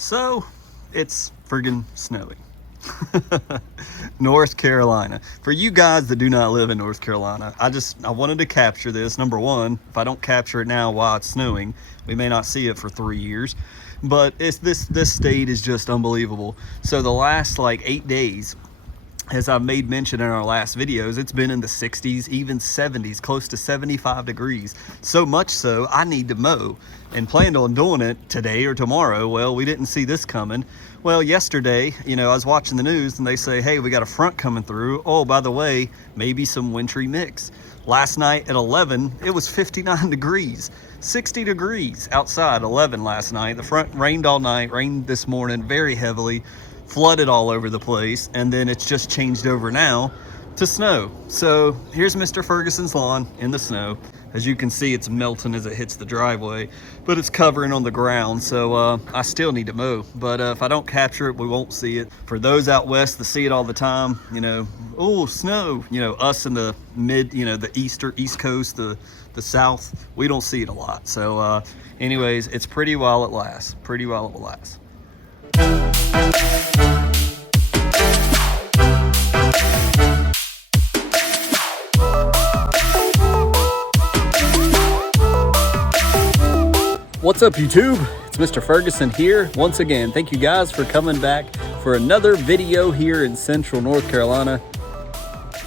So it's friggin' snowing. North Carolina. For you guys that do not live in North Carolina, I wanted to capture this. Number one, if I don't capture it now while it's snowing, we may not see it for 3 years. But this state is just unbelievable. So the last like 8 days, as I've made mention in our last videos, it's been in the 60s, even 70s, close to 75 degrees. So much so, I need to mow and planned on doing it today or tomorrow. Well, we didn't see this coming. Well, yesterday, I was watching the news and they say, hey, we got a front coming through. Oh, by the way, maybe some wintry mix. Last night at 11, it was 59 degrees, 60 degrees outside, 11 last night. The front rained all night, rained this morning very heavily, flooded all over the place, and then it's just changed over now to snow. So here's Mr. Ferguson's lawn in the snow. As you can see, it's melting as it hits the driveway, but it's covering on the ground, so I still need to mow. But if I don't capture it, we won't see it. For those out west that see it all the time, oh, snow, us in the the east coast, the south, we don't see it a lot. So anyways, it's pretty while it lasts, pretty while it will last. What's up, YouTube? It's Mr. Ferguson here once again. Thank you guys for coming back for another video here in central North Carolina.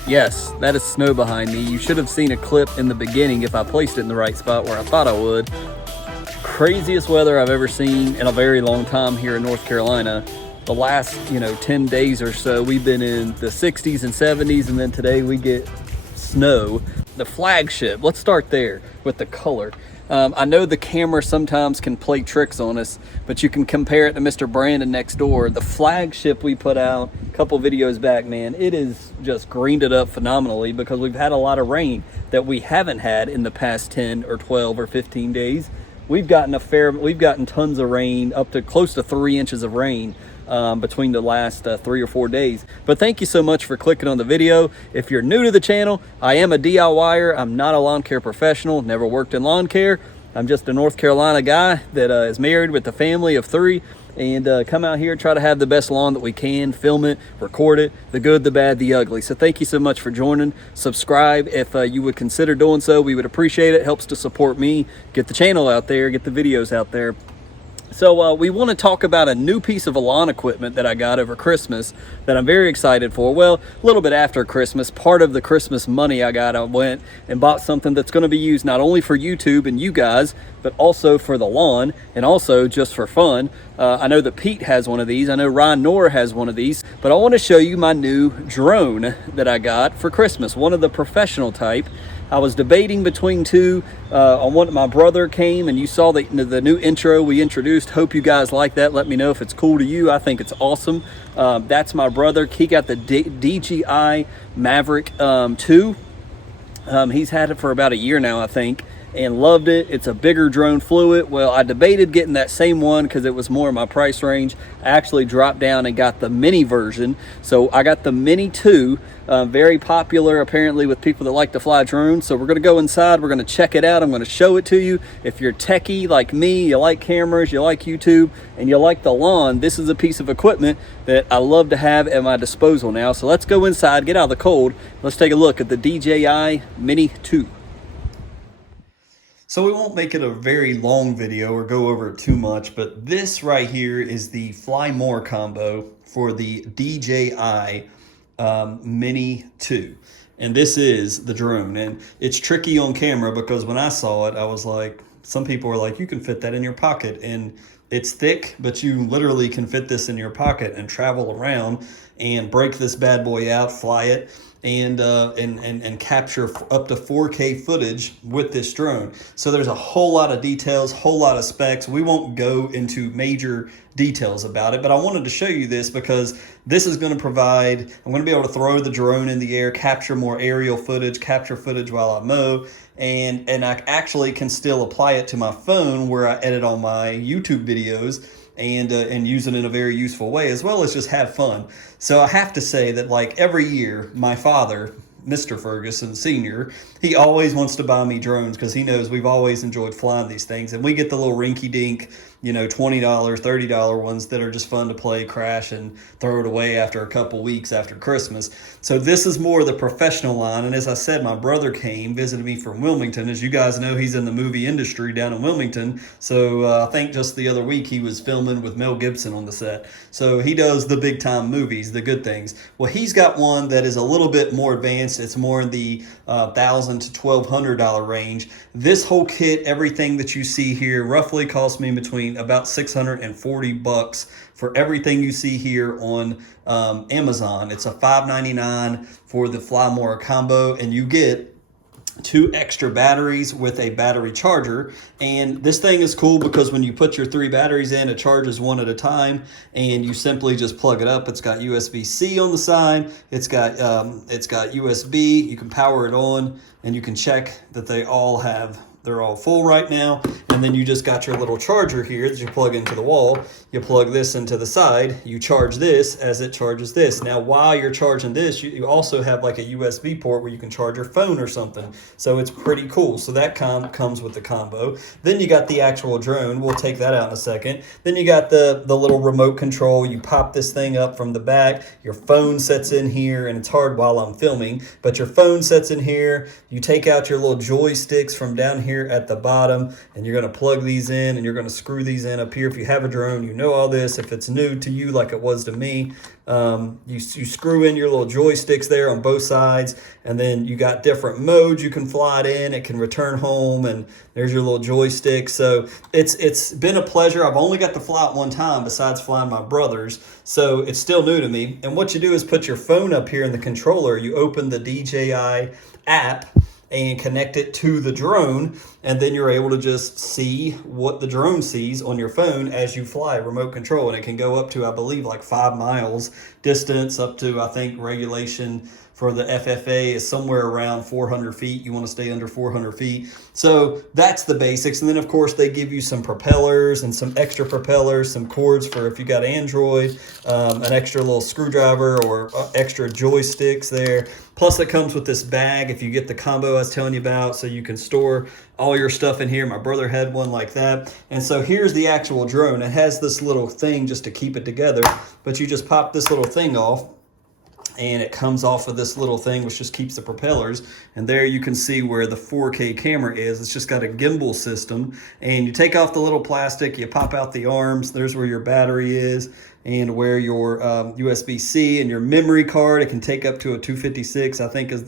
Yes, that is snow behind me. You should have seen a clip in the beginning if I placed it in the right spot where I thought I would. Craziest weather I've ever seen in a very long time here in North Carolina. The last 10 days or so we've been in the 60s and 70s, and then today we get snow. The Flagship, let's start there with the color. I know the camera sometimes can play tricks on us, but you can compare it to Mr. Brandon next door. The Flagship we put out a couple videos back, man, it is just greened it up phenomenally because we've had a lot of rain that we haven't had in the past 10 or 12 or 15 days. We've gotten tons of rain, up to close to 3 inches of rain between the last 3 or 4 days. But thank you so much for clicking on the video. If you're new to the channel, I am a DIYer. I'm not a lawn care professional, never worked in lawn care. I'm just a North Carolina guy that is married with a family of 3, and come out here, try to have the best lawn that we can, film it, record it, the good, the bad, the ugly. So thank you so much for joining. Subscribe if you would consider doing so. We would appreciate it. It helps to support me, get the channel out there, get the videos out there. So we want to talk about a new piece of lawn equipment that I got over Christmas that I'm very excited for. Well, a little bit after Christmas, part of the Christmas money I got, I went and bought something that's going to be used not only for YouTube and you guys, but also for the lawn and also just for fun. I know that Pete has one of these. I know Ryan Nor has one of these, but I want to show you my new drone that I got for Christmas, one of the professional type. I was debating between two. On one, my brother came and you saw the new intro we introduced. Hope you guys like that. Let me know if it's cool to you. I think it's awesome. That's my brother. He got the DJI Maverick 2. He's had it for about a year now, I think, and loved it. It's a bigger drone, flew it. Well, I debated getting that same one because it was more in my price range. I actually dropped down and got the mini version. So I got the Mini 2, very popular apparently with people that like to fly drones. So we're gonna go inside, we're gonna check it out. I'm gonna show it to you. If you're techie like me, you like cameras, you like YouTube, and you like the lawn, this is a piece of equipment that I love to have at my disposal now. So let's go inside, get out of the cold. Let's take a look at the DJI Mini 2. So we won't make it a very long video or go over it too much, but this right here is the Fly More combo for the DJI Mini 2. And this is the drone. And it's tricky on camera because when I saw it, I was like, some people were like, you can fit that in your pocket. And it's thick, but you literally can fit this in your pocket and travel around and break this bad boy out, fly it, and capture up to 4K footage with this drone. So there's a whole lot of details, whole lot of specs. We won't go into major details about it, but I wanted to show you this because this is going to provide, I'm going to be able to throw the drone in the air, capture more aerial footage, capture footage while I mow, and I actually can still apply it to my phone where I edit all my YouTube videos and use it in a very useful way, as well as just have fun. So I have to say that, like, every year, my father, Mr. Ferguson Sr., he always wants to buy me drones because he knows we've always enjoyed flying these things. And we get the little rinky-dink $20, $30 ones that are just fun to play, crash, and throw it away after a couple weeks after Christmas. So this is more the professional line. And as I said, my brother came, visited me from Wilmington. As you guys know, he's in the movie industry down in Wilmington. So I think just the other week he was filming with Mel Gibson on the set. So he does the big time movies, the good things. Well, he's got one that is a little bit more advanced. It's more in the $1,000 to $1,200 range. This whole kit, everything that you see here, roughly cost me between about $640 for everything you see here on Amazon. It's a $599 for the Fly More combo, and you get 2 extra batteries with a battery charger. And this thing is cool because when you put your 3 batteries in, it charges one at a time, and you simply just plug it up. It's got USB-C on the side. It's got USB. You can power it on, and you can check that they're all full right now. And then you just got your little charger here that you plug into the wall. You plug this into the side. You charge this as it charges this. Now, while you're charging this, you also have like a USB port where you can charge your phone or something. So it's pretty cool. So that comes with the combo. Then you got the actual drone. We'll take that out in a second. Then you got the little remote control. You pop this thing up from the back. Your phone sets in here, and it's hard while I'm filming, but your phone sets in here. You take out your little joysticks from down here at the bottom, and you're going to plug these in, and you're going to screw these in up here. If you have a drone, you know all this. If it's new to you like it was to me, you screw in your little joysticks there on both sides, and then you got different modes you can fly it in. It can return home, and there's your little joystick. So it's been a pleasure. I've only got to fly it one time besides flying my brother's, so it's still new to me. And what you do is put your phone up here in the controller. You open the DJI app and connect it to the drone, and then you're able to just see what the drone sees on your phone as you fly, remote control. And it can go up to, I believe, like 5 miles distance, up to, I think, regulation for the FFA is somewhere around 400 feet. You want to stay under 400 feet. So that's the basics. And then, of course, they give you some propellers and some extra propellers, some cords for if you got Android, an extra little screwdriver or extra joysticks there. Plus, it comes with this bag if you get the combo I was telling you about, so you can store all your stuff in here. My brother had one like that. And so here's the actual drone. It has this little thing just to keep it together, but you just pop this little thing off, and it comes off of this little thing which just keeps the propellers. And there you can see where the 4K camera is. It's just got a gimbal system, and you take off the little plastic, you pop out the arms. There's where your battery is, and where your USB-C and your memory card. It can take up to a 256, I think is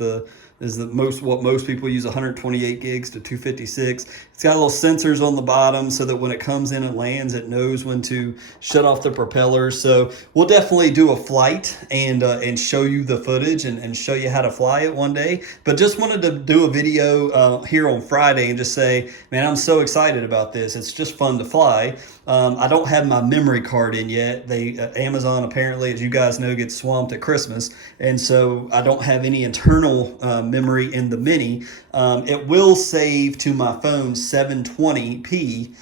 what most people use, 128 gigs to 256. It's got little sensors on the bottom so that when it comes in and lands, it knows when to shut off the propellers. So we'll definitely do a flight and show you the footage and show you how to fly it one day. But just wanted to do a video here on Friday and just say, man, I'm so excited about this. It's just fun to fly. I don't have my memory card in yet. Amazon apparently, as you guys know, gets swamped at Christmas, and so I don't have any internal memory in the Mini. It will save to my phone 720p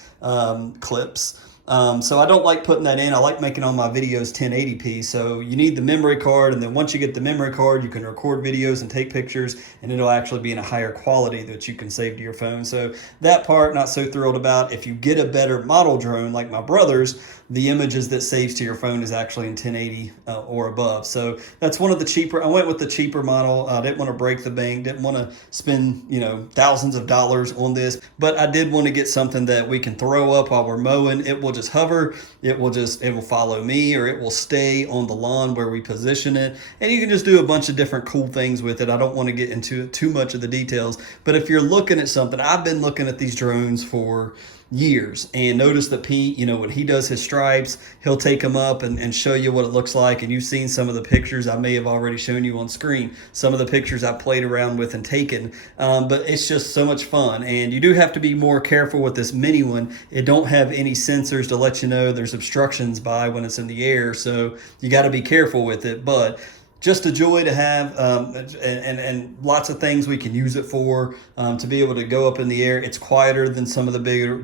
clips. So I don't like putting that in. I like making all my videos 1080p. So you need the memory card, and then once you get the memory card, you can record videos and take pictures, and it'll actually be in a higher quality that you can save to your phone. So that part, not so thrilled about. If you get a better model drone like my brother's, the images that saves to your phone is actually in 1080 or above. So that's one of the cheaper. I went with the cheaper model. I didn't want to break the bank, didn't want to spend thousands of dollars on this, but I did want to get something that we can throw up while we're mowing. It will just hover. It will follow me, or it will stay on the lawn where we position it. And you can just do a bunch of different cool things with it. I don't want to get into too much of the details, but if you're looking at something, I've been looking at these drones for years, and notice that Pete, when he does his stripes, he'll take them up and show you what it looks like. And you've seen some of the pictures I may have already shown you on screen, some of the pictures I played around with and taken, but it's just so much fun. And you do have to be more careful with this Mini one. It don't have any sensors to let you know there's obstructions by when it's in the air, so you got to be careful with it. But just a joy to have, and lots of things we can use it for, to be able to go up in the air. It's quieter than some of the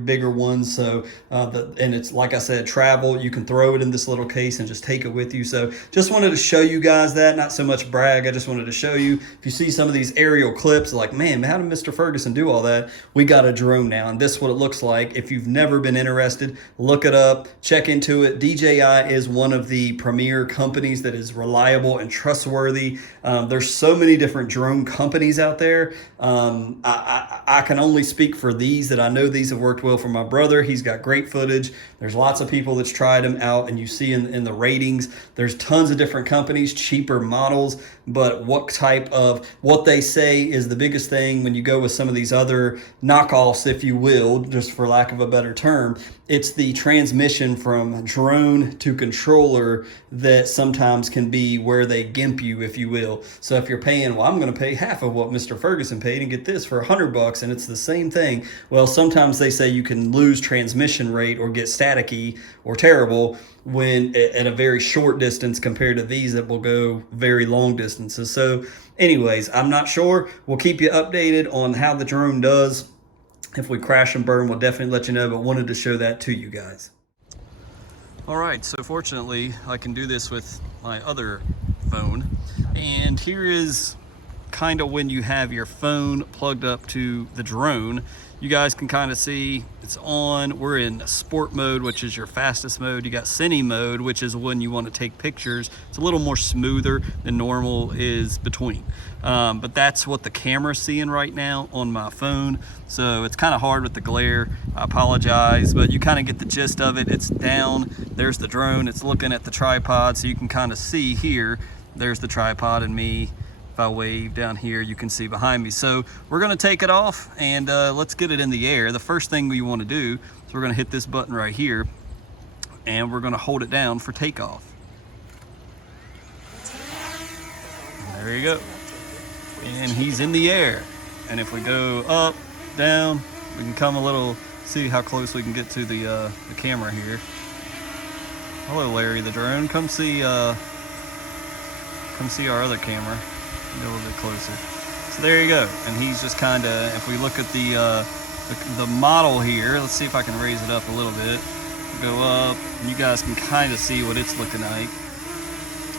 bigger ones. So, and it's, like I said, travel. You can throw it in this little case and just take it with you. So just wanted to show you guys that, not so much brag. I just wanted to show you, if you see some of these aerial clips, like, man, how did Mr. Ferguson do all that? We got a drone now, and this is what it looks like. If you've never been interested, look it up, check into it. DJI is one of the premier companies that is reliable and trustworthy. There's so many different drone companies out there. I can only speak for these, that I know these have worked well for my brother. He's got great footage. There's lots of people that's tried them out, and you see in the ratings, there's tons of different companies, cheaper models, but what they say is the biggest thing when you go with some of these other knockoffs, if you will, just for lack of a better term. It's the transmission from drone to controller that sometimes can be where they gimp you, if you will. So if you're paying, well, I'm going to pay half of what Mr. Ferguson paid and get this for $100, and it's the same thing. Well, sometimes they say you can lose transmission rate or get staticky or terrible when at a very short distance compared to these that will go very long distances. So anyways, I'm not sure. We'll keep you updated on how the drone does. If we crash and burn, we'll definitely let you know, but wanted to show that to you guys. All right, so fortunately, I can do this with my other phone. And here is kind of when you have your phone plugged up to the drone. You guys can kind of see it's on. We're in sport mode, which is your fastest mode. You got cine mode, which is when you want to take pictures. It's a little more smoother than normal is between. But that's what the camera's seeing right now on my phone. So it's kind of hard with the glare. I apologize, but you kind of get the gist of it. It's down. There's the drone. It's looking at the tripod, so you can kind of see here. There's the tripod and me. If I wave down here, you can see behind me. So we're going to take it off, and let's get it in the air. The first thing we want to do is we're going to hit this button right here, and we're going to hold it down for takeoff. There you go. And he's in the air. And if we go up, down, we can come a little, see how close we can get to the camera here. Hello, Larry the drone. Come see our other camera. Get a little bit closer. So there you go. And he's just kind of, if we look at the model here, let's see if I can raise it up a little bit. Go up, and you guys can kind of see what it's looking like.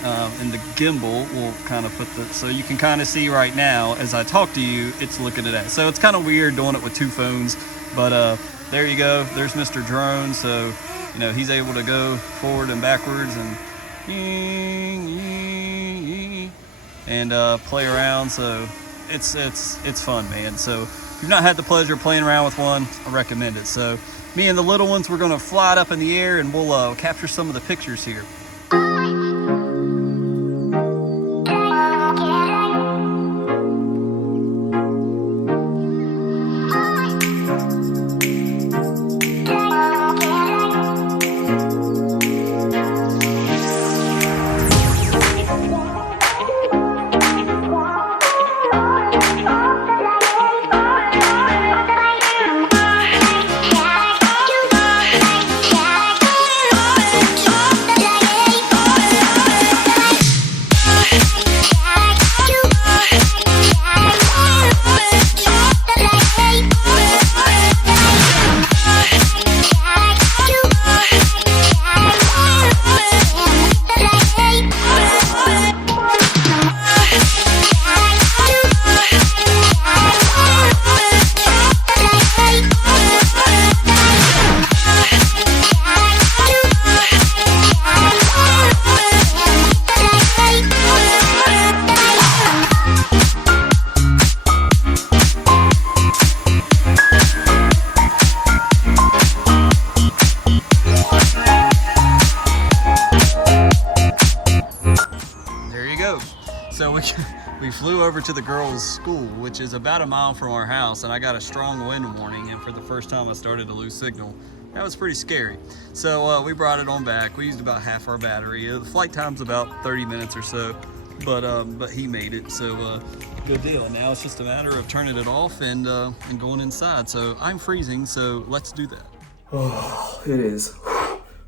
And the gimbal will kind of put so you can kind of see right now as I talk to you, it's looking at that. So it's kind of weird doing it with two phones, but there you go. There's Mr. Drone. So, you know, he's able to go forward and backwards and play around. So it's fun, man. So if you've not had the pleasure of playing around with one, I recommend it. So me and the little ones, we're going to fly it up in the air, and we'll capture some of the pictures here. So we flew over to the girls' school, which is about a mile from our house, and I got a strong wind warning, and for the first time I started to lose signal. That was pretty scary. So we brought it on back. We used about half our battery. The flight time's about 30 minutes or so, but he made it, so good deal. Now it's just a matter of turning it off and going inside. So I'm freezing, so let's do that. Oh, it is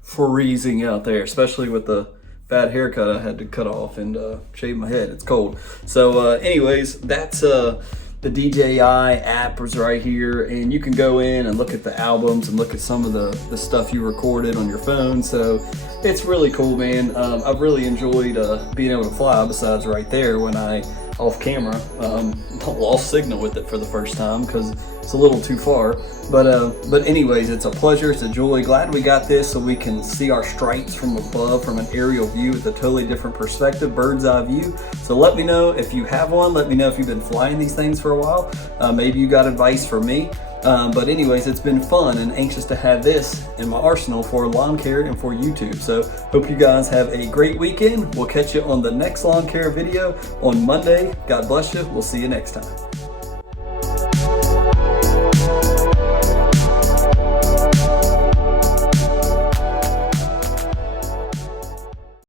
freezing out there, especially with the bad haircut I had to cut off and shave my head. It's cold. So anyways, that's the DJI app was right here, and you can go in and look at the albums and look at some of the stuff you recorded on your phone. So it's really cool, man. I've really enjoyed being able to fly, besides right there when I off camera lost signal with it for the first time because it's a little too far. But anyways, it's a pleasure, it's a joy. Glad we got this so we can see our stripes from above from an aerial view with a totally different perspective, bird's eye view. So let me know if you have one. Let me know if you've been flying these things for a while. Maybe you got advice for me. But anyways, it's been fun, and anxious to have this in my arsenal for lawn care and for YouTube. So hope you guys have a great weekend. We'll catch you on the next lawn care video on Monday. God bless you. We'll see you next time.